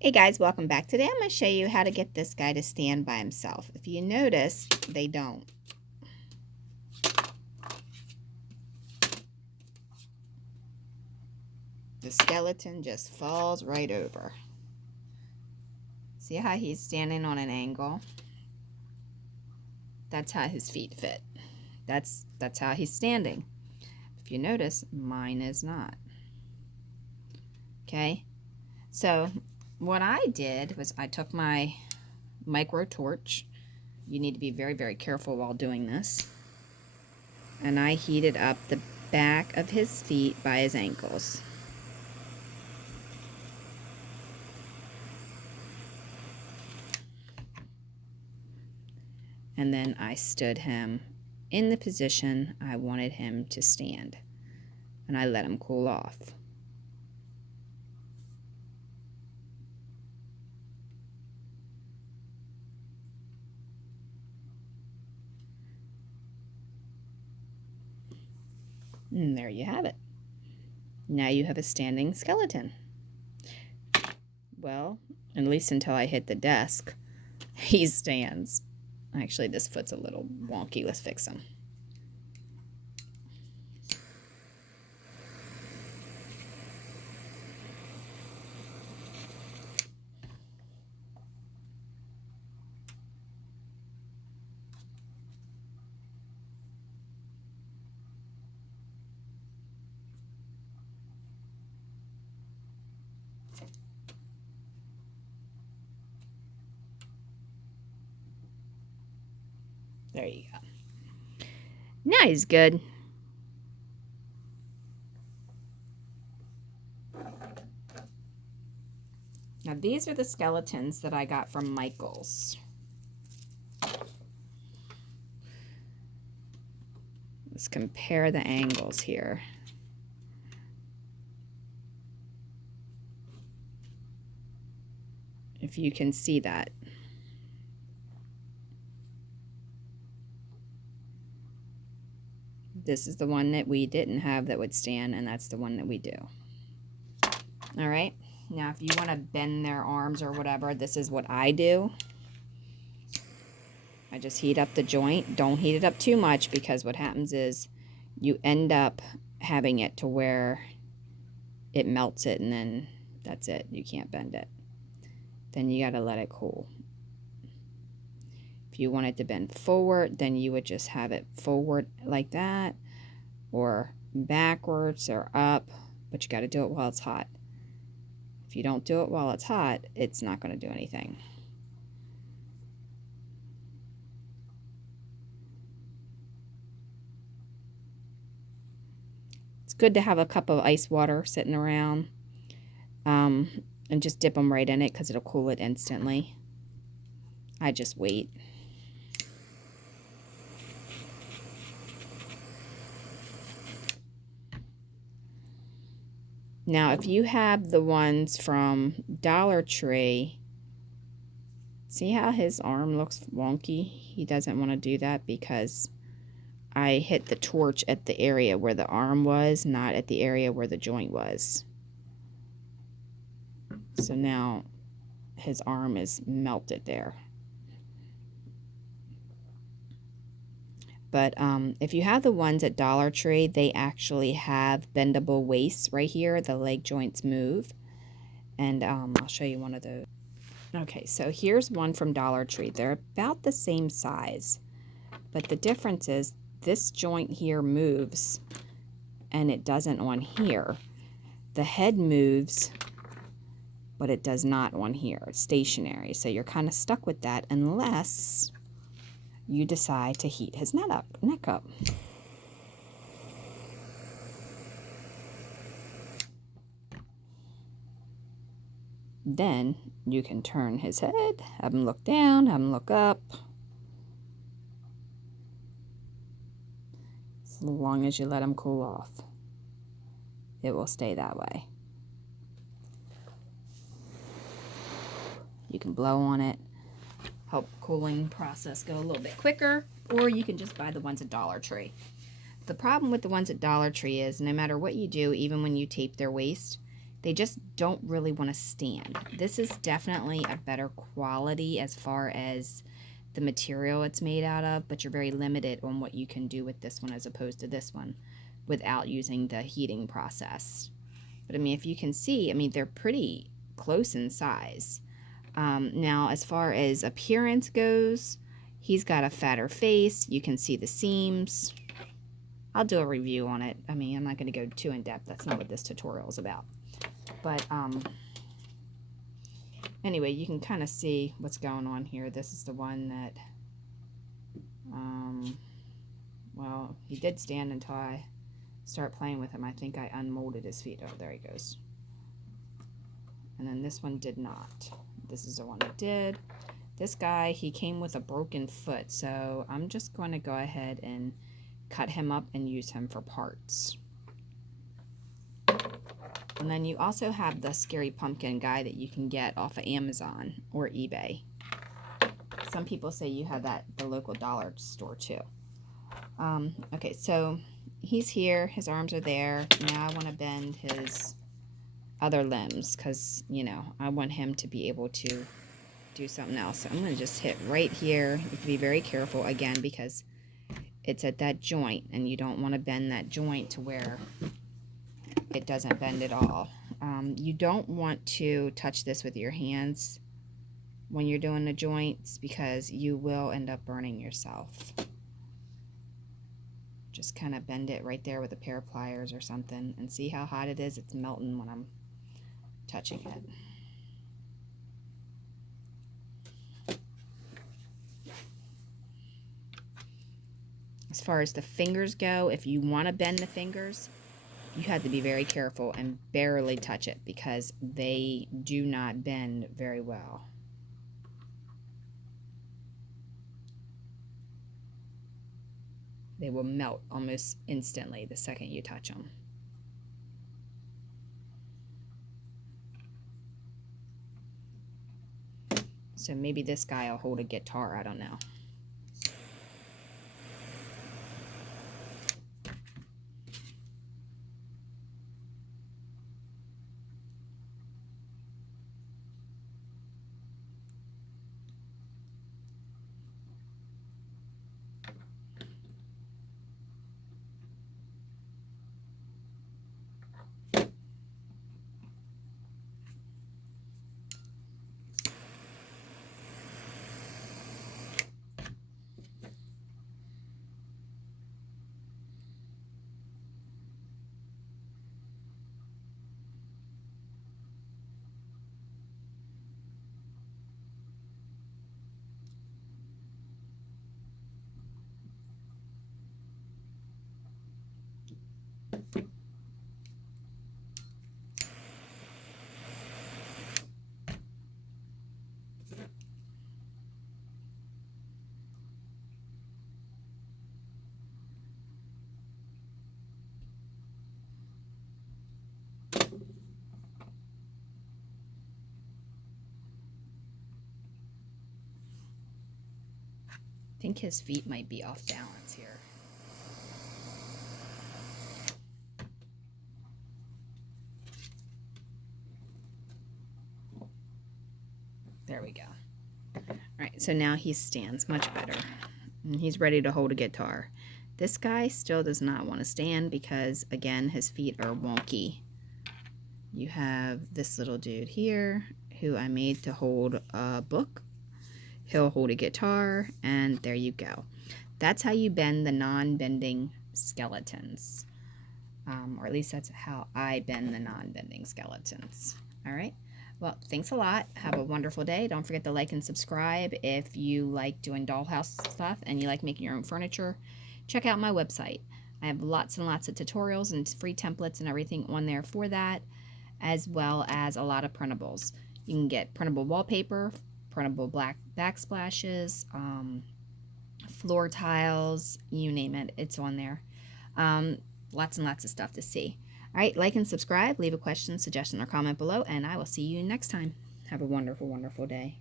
Hey guys, welcome back. Today I'm going to show you how to get this guy to stand by himself. If you notice, they don't. The skeleton just falls right over. See how he's standing on an angle? That's how his feet fit. That's how he's standing. If you notice, mine is not. Okay? So what I did was I took my micro torch. You need to be very, very careful while doing this. And I heated up the back of his feet by his ankles. And then I stood him in the position I wanted him to stand. And I let him cool off. And there you have it. Now you have a standing skeleton. Well, at least until I hit the desk, he stands. Actually, this foot's a little wonky. Let's fix him. There you go. Now he's good. Now these are the skeletons that I got from Michael's. Let's compare the angles here. If you can see that. This is the one that we didn't have that would stand, and that's the one that we do. All right. Now, if you want to bend their arms or whatever, this is what I do. I just heat up the joint. Don't heat it up too much, because what happens is you end up having it to where it melts it, and then that's it. You can't bend it. Then you got to let it cool. If you want it to bend forward, then you would just have it forward like that, or backwards or up, but you got to do it while it's hot. If you don't do it while it's hot, it's not going to do anything. It's good to have a cup of ice water sitting around, and just dip them right in it, because it'll cool it instantly. I just wait. Now, if you have the ones from Dollar Tree, see how his arm looks wonky? He doesn't want to do that because I hit the torch at the area where the arm was, not at the area where the joint was. So now his arm is melted there. But if you have the ones at Dollar Tree, they actually have bendable waists right here. The leg joints move. And I'll show you one of those. Okay, so here's one from Dollar Tree. They're about the same size. But the difference is this joint here moves, and it doesn't on here. The head moves, but it does not on here. It's stationary. So you're kind of stuck with that unless you decide to heat his neck up. Then you can turn his head, have him look down, have him look up. As long as you let him cool off, it will stay that way. You can blow on it, help cooling process go a little bit quicker, or you can just buy the ones at Dollar Tree. The problem with the ones at Dollar Tree is no matter what you do, even when you tape their waist, they just don't really want to stand. This is definitely a better quality as far as the material it's made out of, but you're very limited on what you can do with this one as opposed to this one without using the heating process. But I mean, if you can see, I mean, they're pretty close in size. Now, as far as appearance goes, he's got a fatter face. You can see the seams. I'll do a review on it. I mean, I'm not going to go too in depth. That's not what this tutorial is about. But anyway, you can kind of see what's going on here. This is the one that, well, he did stand until I start playing with him. I think I unmolded his feet. Oh, there he goes. And then this one did not. This is the one that did. This guy, he came with a broken foot, so I'm just going to go ahead and cut him up and use him for parts. And then you also have the Scary Pumpkin guy that you can get off of Amazon or eBay. Some people say you have that at the local dollar store too. Okay, so he's here. His arms are there. Now I want to bend his other limbs because, you know, I want him to be able to do something else. So I'm going to just hit right here. You have to be very careful again because it's at that joint and you don't want to bend that joint to where it doesn't bend at all. You don't want to touch this with your hands when you're doing the joints because you will end up burning yourself. Just kind of bend it right there with a pair of pliers or something and see how hot it is. It's melting when I'm touching it. As far as the fingers go, if you want to bend the fingers, you have to be very careful and barely touch it because they do not bend very well. They will melt almost instantly the second you touch them. So maybe this guy will hold a guitar, I don't know. I think his feet might be off balance here. There we go. All right, so now he stands much better. And he's ready to hold a guitar. This guy still does not want to stand because, again, his feet are wonky. You have this little dude here who I made to hold a book. He'll hold a guitar, and there you go. That's how you bend the non-bending skeletons. Or at least that's how I bend the non-bending skeletons. All right. Well, thanks a lot. Have a wonderful day. Don't forget to like and subscribe if you like doing dollhouse stuff and you like making your own furniture. Check out my website. I have lots and lots of tutorials and free templates and everything on there for that, as well as a lot of printables. You can get printable wallpaper, printable black backsplashes, floor tiles, you name it, it's on there. Lots and lots of stuff to see. All right, like and subscribe, leave a question, suggestion, or comment below, and I will see you next time. Have a wonderful, wonderful day.